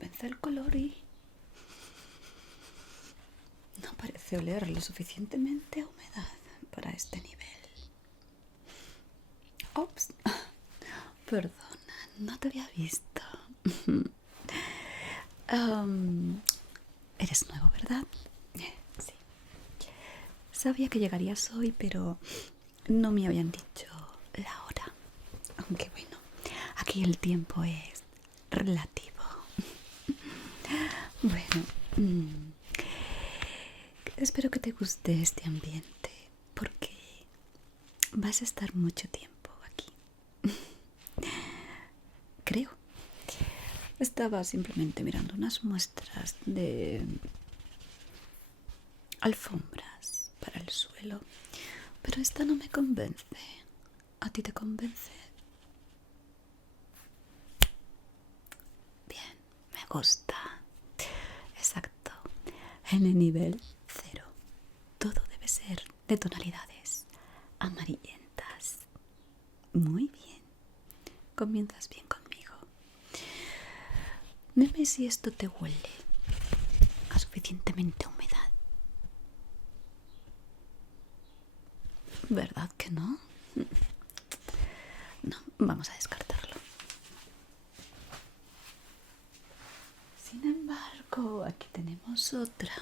convence el color y no parece oler lo suficientemente a humedad para este nivel. Ops, perdona, no te había visto. Eres nuevo, ¿verdad? Sí. Sabía que llegarías hoy, pero no me habían dicho la hora. Aunque bueno, aquí el tiempo es relativo. Bueno, espero que te guste este ambiente, porque vas a estar mucho tiempo aquí. Creo. Estaba simplemente mirando unas muestras de alfombras para el suelo, pero esta no me convence. ¿A ti te convence? Bien, me gusta. Exacto. En el nivel 0. Todo debe ser de tonalidades amarillentas. Muy bien. Comienzas bien conmigo. Dime si esto te huele a suficientemente humedad. ¿Verdad que no? No, vamos a descartarlo. Sin embargo, aquí tenemos otra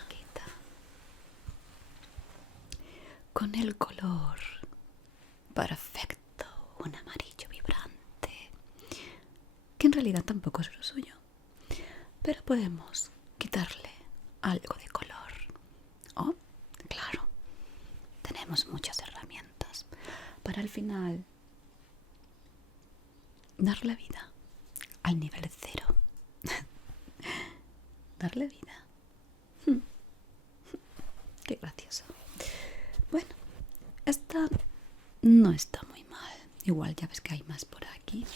con el color perfecto, un amarillo vibrante, que en realidad tampoco es lo suyo, pero podemos quitarle algo de color. Oh, claro, tenemos muchas herramientas para al final darle vida al nivel 0. Darle vida. Qué gracioso. Bueno, esta no está muy mal. Igual ya ves que hay más por aquí.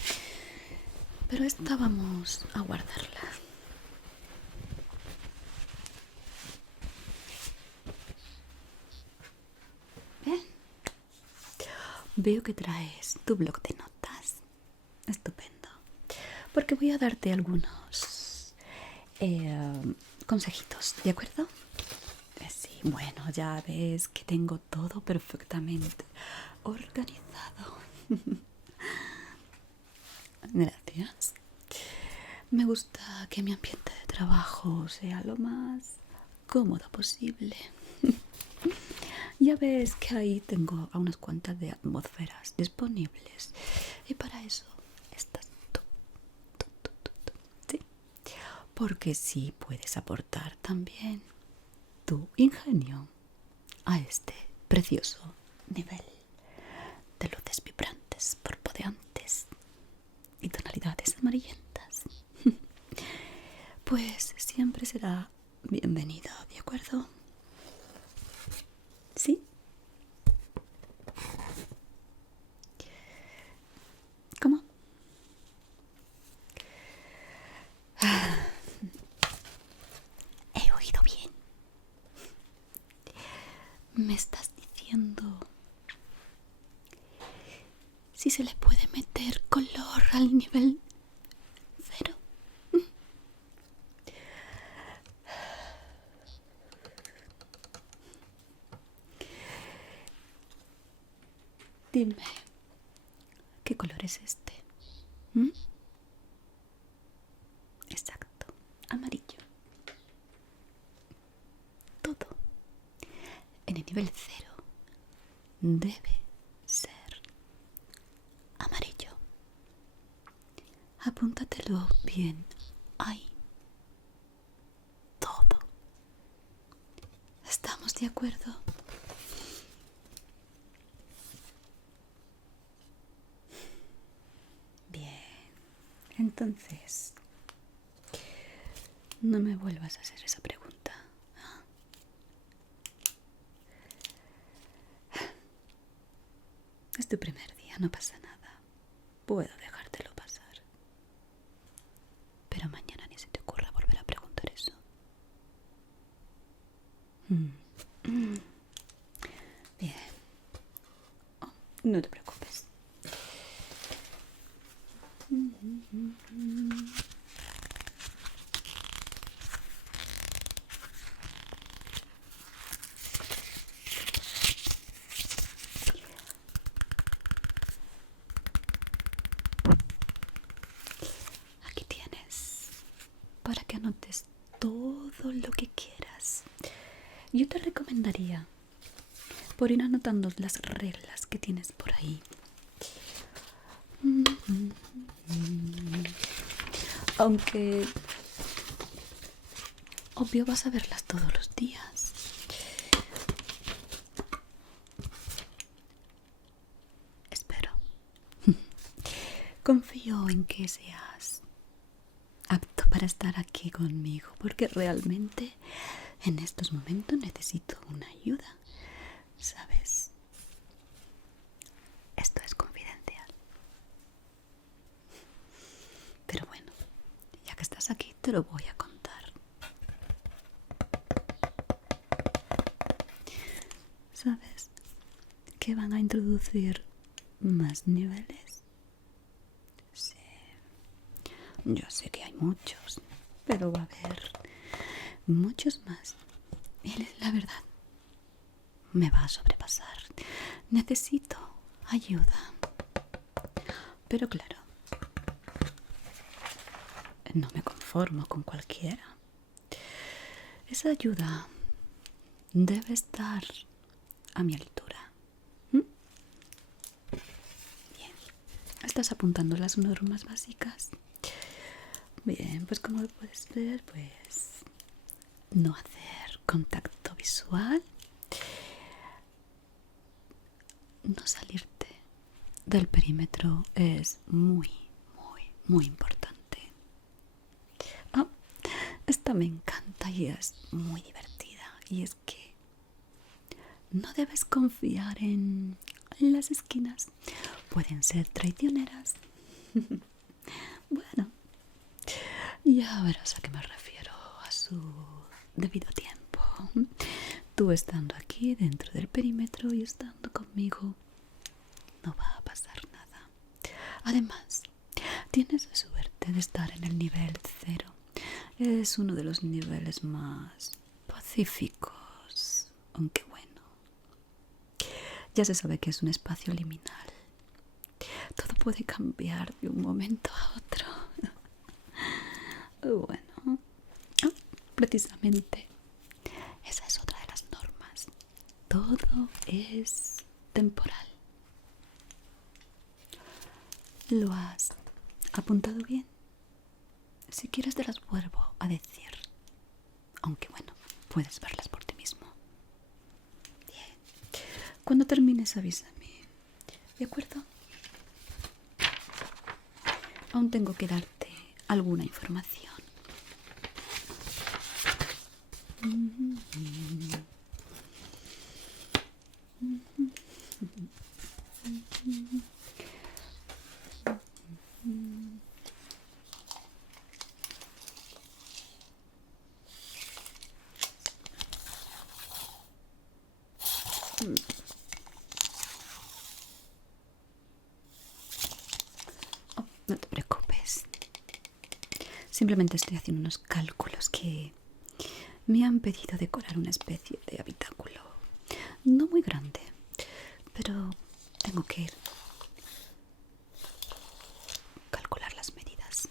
Pero esta vamos a guardarla. Bien. Veo que traes tu bloc de notas. Estupendo. Porque voy a darte algunos consejitos, ¿de acuerdo? Sí, bueno, ya ves que tengo todo perfectamente organizado. Gracias. Me gusta que mi ambiente de trabajo sea lo más cómodo posible. Ya ves que ahí tengo a unas cuantas de atmósferas disponibles. Y para eso estás tú. ¿Sí? Porque sí puedes aportar también tu ingenio a este precioso nivel de luces vibrantes, parpadeantes y tonalidades amarillentas. Pues siempre será bienvenido, ¿de acuerdo? ¿Sí? ¿Cómo? He oído bien. Me estás diciendo si se le puede meter color al nivel 0. Dime, ¿qué color es este? ¿Mm? Exacto, amarillo. Todo en el nivel 0 debe ser amarillo. Apúntatelo bien ahí. Todo. ¿Estamos de acuerdo? Bien. Entonces, no me vuelvas a hacer esa pregunta. Es tu primer día, no pasa nada. Puedo dejártelo pasar. Pero mañana ni se te ocurra volver a preguntar eso. Bien. Oh, no te preocupes. días. Yo te recomendaría por ir anotando las reglas que tienes por ahí. Aunque obvio vas a verlas todos los días. Espero. Confío en que seas apto para estar aquí conmigo, porque realmente en estos momentos necesito una ayuda. ¿Sabes? Esto es confidencial. Pero bueno, ya que estás aquí, te lo voy a contar. ¿Sabes que van a introducir más niveles? Sí. Yo sé que hay muchos, pero va a haber muchos más. Y la verdad, me va a sobrepasar. Necesito ayuda. Pero claro, no me conformo con cualquiera. Esa ayuda debe estar a mi altura. Bien, estás apuntando las normas básicas. Bien, pues como puedes ver, pues no hacer contacto visual, no salirte del perímetro es muy importante. Ah, esta me encanta y es muy divertida, y es que no debes confiar en las esquinas. Pueden ser traicioneras. Bueno, ya verás a qué me refiero a su debido tiempo. Tú estando aquí dentro del perímetro y estando conmigo, no va a pasar nada. Además, tienes suerte de estar en el nivel 0. Es uno de los niveles más pacíficos, aunque bueno. Ya se sabe que es un espacio liminal. Todo puede cambiar de un momento a otro. Bueno, precisamente esa es otra de las normas. Todo es temporal. ¿Lo has apuntado bien? Si quieres te las vuelvo a decir. Aunque bueno, puedes verlas por ti mismo. Bien. Cuando termines avísame. ¿De acuerdo? Aún tengo que darte alguna información. Oh, no te preocupes. Simplemente estoy haciendo unos cálculos que me han pedido decorar una especie de habitáculo. No muy grande, pero tengo que calcular las medidas.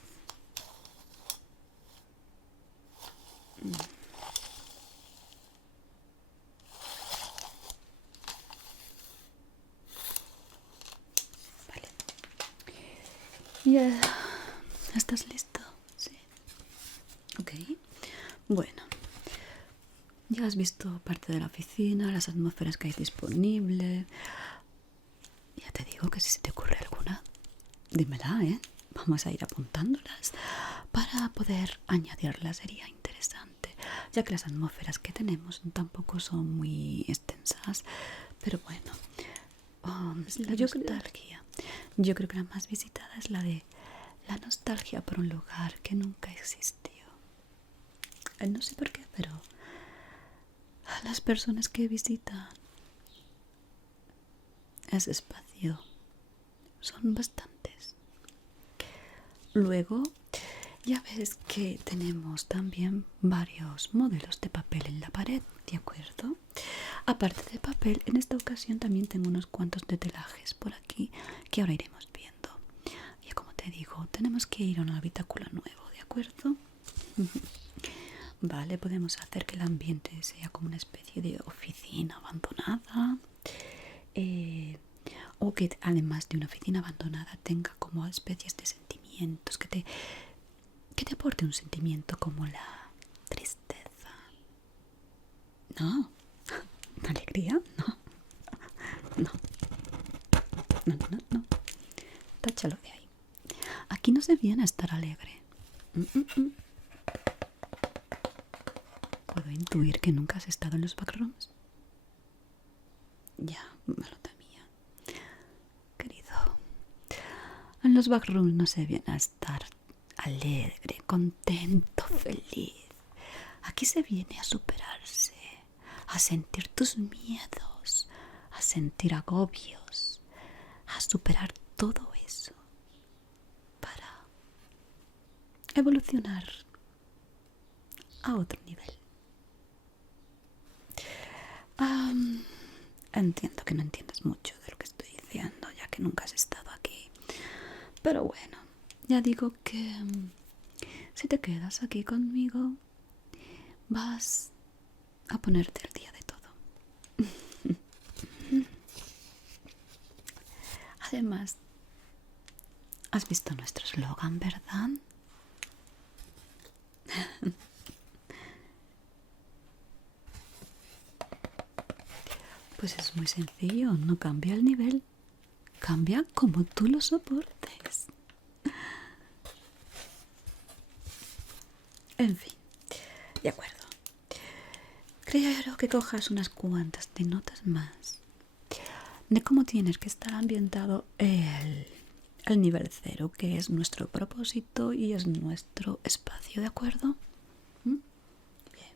Vale. Ya. ¿Estás listo? Sí. Ok. Bueno. Ya has visto parte de la oficina, las atmósferas que hay disponible. Ya te digo que si se te ocurre alguna, dímela, ¿eh? Vamos a ir apuntándolas para poder añadirlas. Sería interesante, ya que las atmósferas que tenemos tampoco son muy extensas. Pero bueno, la nostalgia. Yo creo que la más visitada es la de la nostalgia por un lugar que nunca existió. No sé por qué, pero a las personas que visitan ese espacio son bastantes. Luego ya ves que tenemos también varios modelos de papel en la pared, ¿de acuerdo? Aparte de papel, en esta ocasión también tengo unos cuantos de telajes por aquí que ahora iremos viendo. Y como te digo, tenemos que ir a un habitáculo nuevo, ¿de acuerdo? Vale, podemos hacer que el ambiente sea como una especie de oficina abandonada. eh, o que además de una oficina abandonada tenga como especies de sentimientos, que te aporte un sentimiento como la tristeza. No, alegría, no, no, no, no, no. Táchalo de ahí. Aquí no se viene a estar alegre. Mm. Puedo intuir que nunca has estado en los backrooms. Ya, me lo temía. Querido, en los backrooms no se viene a estar alegre, contento, feliz. Aquí se viene a superarse, a sentir tus miedos, a sentir agobios, a superar todo eso para evolucionar a otro nivel. Entiendo que no entiendes mucho de lo que estoy diciendo, ya que nunca has estado aquí. Pero bueno, ya digo que si te quedas aquí conmigo, vas a ponerte el día de todo. Además, has visto nuestro eslogan, ¿verdad? Pues es muy sencillo, no cambia el nivel, cambia como tú lo soportes. En fin, de acuerdo. Quiero que cojas unas cuantas de notas más de cómo tienes que estar ambientado el nivel cero, que es nuestro propósito y es nuestro espacio, ¿de acuerdo? ¿Mm? Bien.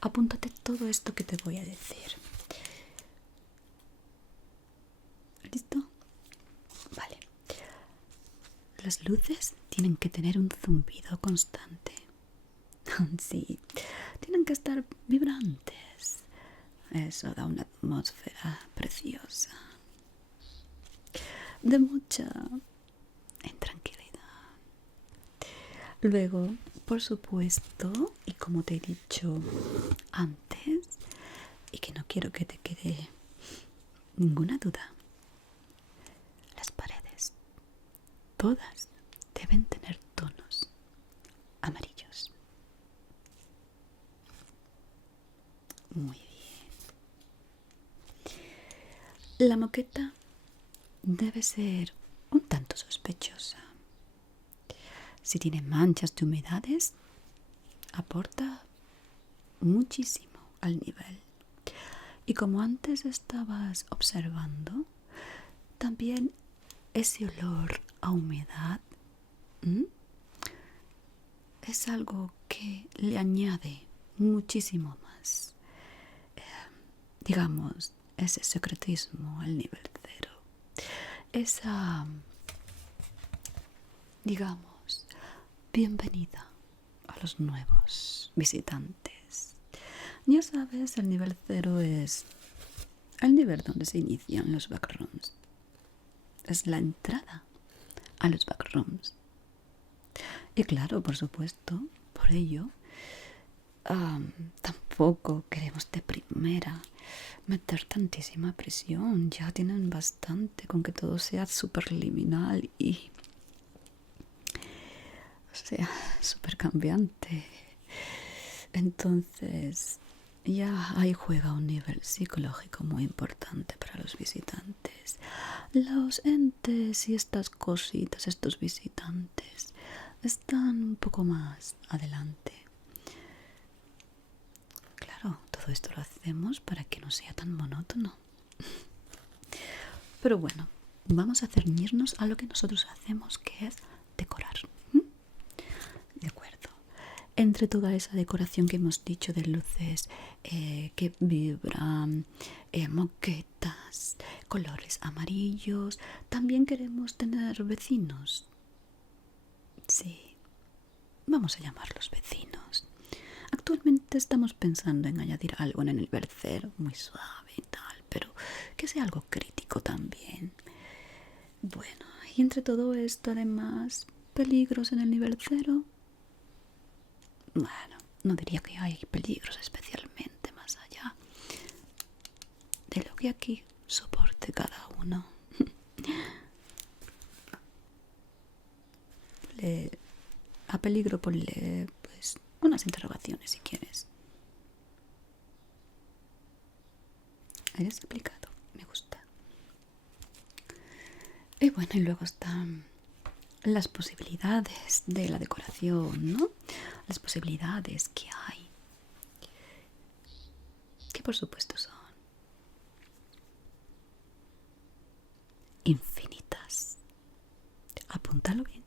Apúntate todo esto que te voy a decir. ¿Listo? Vale. Las luces tienen que tener un zumbido constante. Sí, tienen que estar vibrantes. Eso da una atmósfera preciosa. De mucha intranquilidad. Luego, por supuesto, y como te he dicho antes, y que no quiero que te quede ninguna duda, las paredes, todas deben tener tonos amarillos. Muy bien. La moqueta debe ser un tanto sospechosa. Si tiene manchas de humedades, aporta muchísimo al nivel. Y como antes estabas observando, también ese olor a humedad es algo que le añade muchísimo más, digamos, ese secretismo al nivel cero. Esa, digamos, bienvenida a los nuevos visitantes. Ya sabes, el nivel cero es el nivel donde se inician los backrooms. Es la entrada a los backrooms. Y claro, por supuesto, por ello, tampoco queremos de primera meter tantísima presión. Ya tienen bastante con que todo sea súper liminal y, o sea, súper cambiante. Entonces, ya ahí juega un nivel psicológico muy importante para los visitantes. Los entes y estas cositas, estos visitantes, están un poco más adelante. Claro, todo esto lo hacemos para que no sea tan monótono. Pero bueno, vamos a ceñirnos a lo que nosotros hacemos, que es decorar. De acuerdo. Entre toda esa decoración que hemos dicho de luces que vibran, moquetas, colores amarillos, también queremos tener vecinos. Sí, vamos a llamarlos vecinos. Actualmente estamos pensando en añadir algo en el nivel cero, muy suave y tal, pero que sea algo crítico también. Bueno, y entre todo esto, además, peligros en el nivel cero. Bueno, no diría que hay peligros especialmente más allá de lo que aquí soporte cada uno. A peligro ponle pues unas interrogaciones si quieres. Eres explicado, me gusta. Y bueno, y luego están las posibilidades de la decoración, ¿no? Las posibilidades que hay, que por supuesto son infinitas. Apúntalo bien.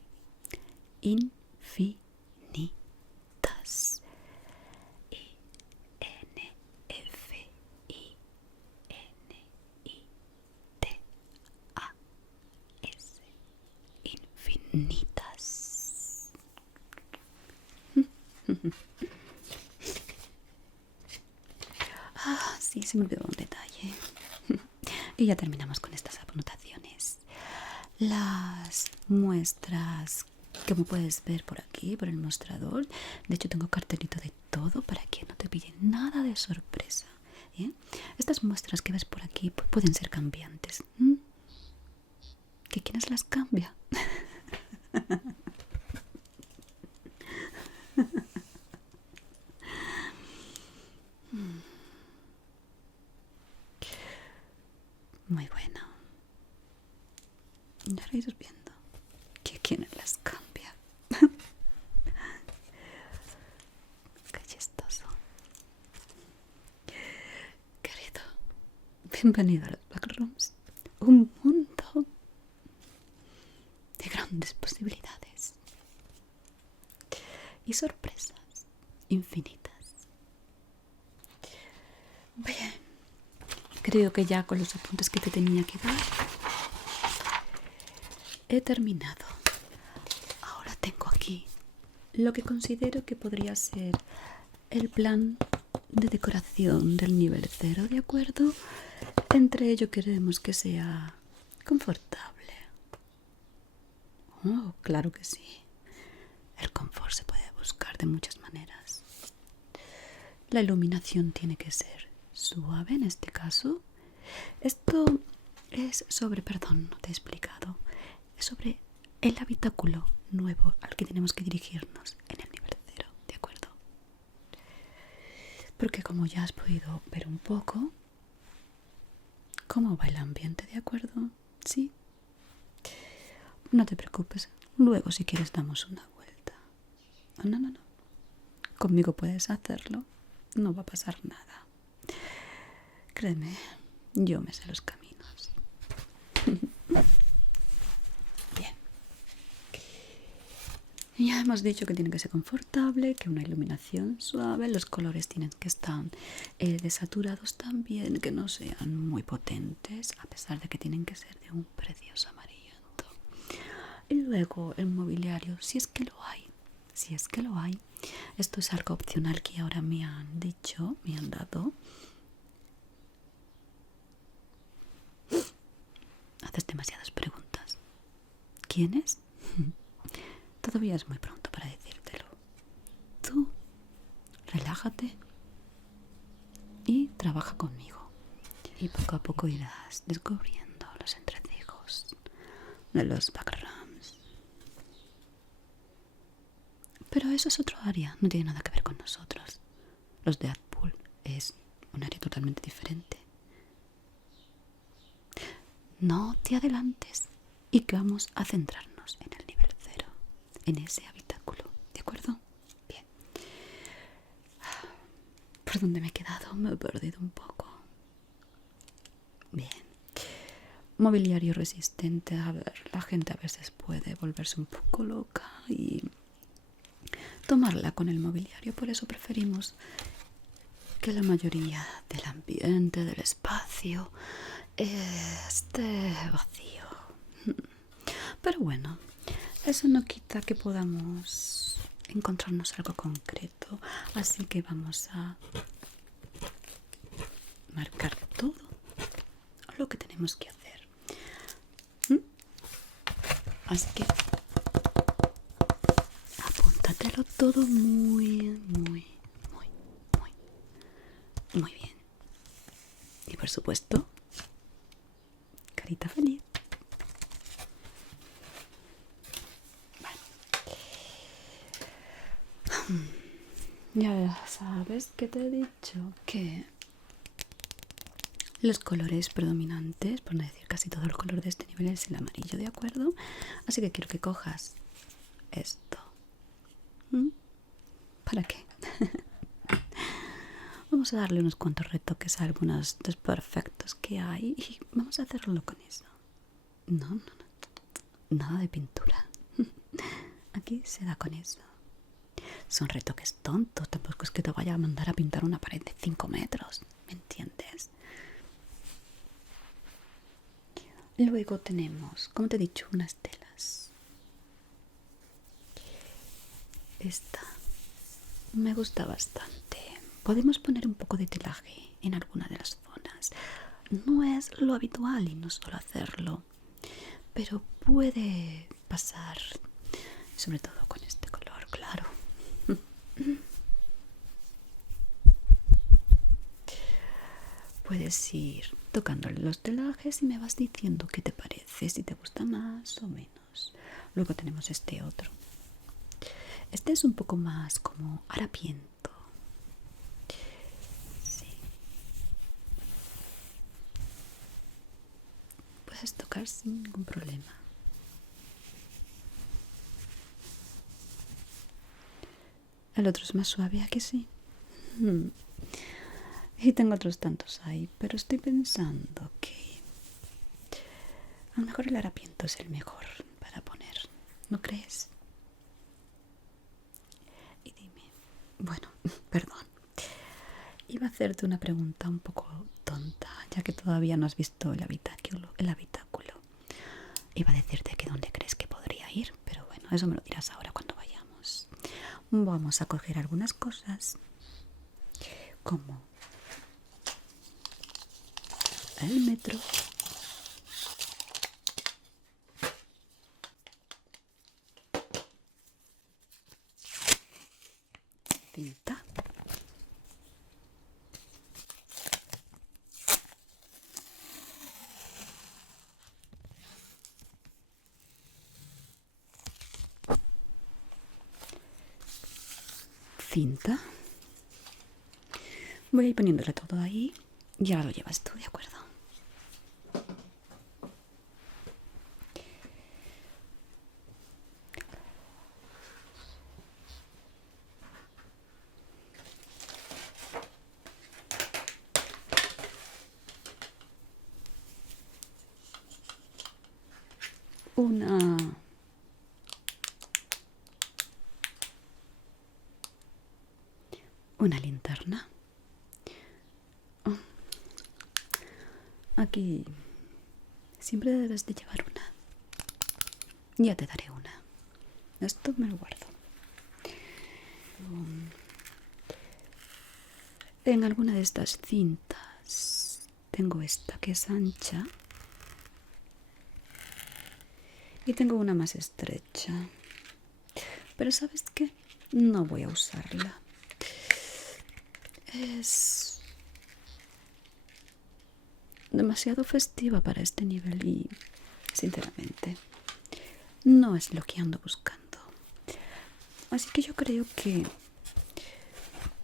Infinitas. Infinitas. Infinitas. Ah, sí, se me olvidó un detalle. Y ya terminamos con estas anotaciones. Las muestras, como puedes ver por aquí, por el mostrador. De hecho, tengo cartelito de todo para que no te pille nada de sorpresa. ¿Eh? Estas muestras que ves por aquí pueden ser cambiantes. ¿Que quiénes las cambia? Muy bueno. Ya lo irás viendo. ¿Que quiénes las cambia? Qué chistoso. Querido, bienvenido a los Backrooms. Un mundo de grandes posibilidades y sorpresas infinitas. Bien, creo que ya con los apuntes que te tenía que dar he terminado. Ahora tengo aquí lo que considero que podría ser el plan de decoración del nivel 0, ¿de acuerdo? Entre ello queremos que sea confortable. Oh, claro que sí. El confort se puede buscar de muchas maneras. La iluminación tiene que ser suave en este caso. Esto es sobre, perdón, no te he explicado, es sobre el habitáculo nuevo al que tenemos que dirigirnos en el nivel 0, ¿de acuerdo? Porque como ya has podido ver un poco cómo va el ambiente, ¿de acuerdo? Sí. No te preocupes, luego si quieres damos una vuelta. No, no, no. Conmigo puedes hacerlo, no va a pasar nada. Créeme, yo me sé los caminos. Bien. Ya hemos dicho que tiene que ser confortable, que una iluminación suave, los colores tienen que estar desaturados también, que no sean muy potentes, a pesar de que tienen que ser de un precioso amarillento. Y luego el mobiliario, si es que lo hay, si es que lo hay. Esto es algo opcional que ahora me han dicho, me han dado. Haces demasiadas preguntas. ¿Quién es? Todavía es muy pronto para decírtelo. Tú, relájate y trabaja conmigo. Y poco a poco irás descubriendo los entresijos de los Backrooms. Pero eso es otro área, no tiene nada que ver con nosotros. Los de Deadpool es un área totalmente diferente. No te adelantes y que vamos a centrarnos en el nivel 0, en ese habitáculo, ¿de acuerdo? Bien. ¿Por dónde me he quedado? Me he perdido un poco. Bien. Mobiliario resistente. A ver, la gente a veces puede volverse un poco loca y tomarla con el mobiliario. Por eso preferimos que la mayoría del ambiente, del espacio, esté vacío. Pero bueno, eso no quita que podamos encontrarnos algo concreto. Así que vamos a marcar todo lo que tenemos que hacer. Así que apúntatelo todo muy, muy Muy bien. Y por supuesto, carita feliz. Vale. Ya sabes que te he dicho que los colores predominantes, por no decir casi todo el color de este nivel, es el amarillo, ¿de acuerdo? Así que quiero que cojas esto. ¿Mm? ¿Para qué? Vamos a darle unos cuantos retoques a algunos desperfectos que hay y vamos a hacerlo con eso. No, no, no. Nada de pintura. Aquí se da con eso. Son retoques tontos. Tampoco es que te vaya a mandar a pintar una pared de 5 metros. ¿Me entiendes? Luego tenemos, como te he dicho, unas telas. Esta me gusta bastante. Podemos poner un poco de telaje en alguna de las zonas. No es lo habitual y no suelo hacerlo, pero puede pasar, sobre todo con este color, claro. Puedes ir tocando los telajes y me vas diciendo qué te parece, si te gusta más o menos. Luego tenemos este otro. Este es un poco más como harapiento. Sí. Puedes tocar sin ningún problema. El otro es más suave, ¿a que sí? Y tengo otros tantos ahí, pero estoy pensando que a lo mejor el harapiento es el mejor para poner, ¿no crees? Y dime, bueno, perdón, iba a hacerte una pregunta un poco tonta, ya que todavía no has visto el habitáculo. Iba a decirte que dónde crees que podría ir, pero bueno, eso me lo dirás ahora cuando vayamos. Vamos a coger algunas cosas, como el metro, cinta, cinta. Voy a ir poniéndole todo ahí y ahora lo llevas tú, ¿de acuerdo? Una linterna. Oh, aquí siempre debes de llevar una. Ya te daré una. Esto me lo guardo. En alguna de estas cintas tengo esta que es ancha y tengo una más estrecha. Pero ¿sabes qué? No voy a usarla. Es demasiado festiva para este nivel y, sinceramente, no es lo que ando buscando. Así que yo creo que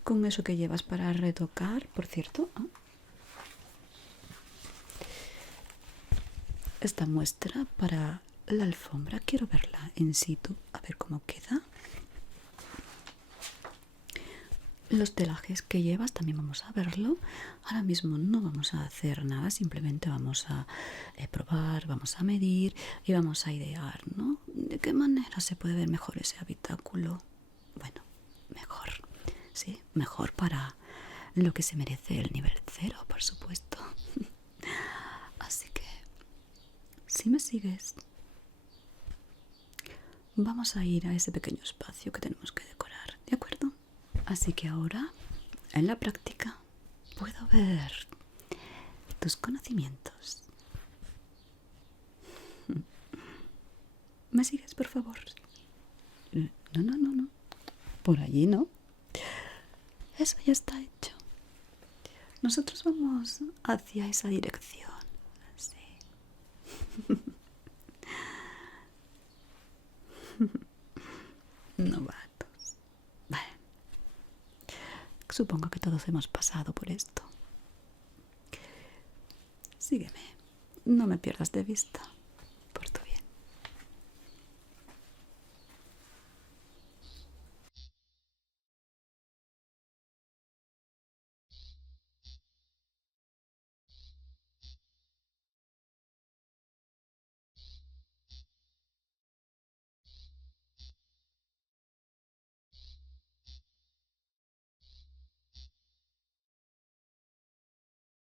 con eso que llevas para retocar, por cierto, esta muestra para la alfombra, quiero verla in situ, a ver cómo queda. Los telajes que llevas también vamos a verlo. Ahora mismo no vamos a hacer nada, simplemente vamos a probar, vamos a medir y vamos a idear, ¿no? ¿De qué manera se puede ver mejor ese habitáculo? Bueno, mejor, sí, mejor para lo que se merece el nivel 0, por supuesto. Así que, si me sigues, vamos a ir a ese pequeño espacio que tenemos que decorar, ¿de acuerdo? Así que ahora, en la práctica, puedo ver tus conocimientos. ¿Me sigues, por favor? No, no, no, no. Por allí no. Eso ya está hecho. Nosotros vamos hacia esa dirección. Sí. Novatos. Bueno, supongo que todos hemos pasado por esto. Sígueme. No me pierdas de vista.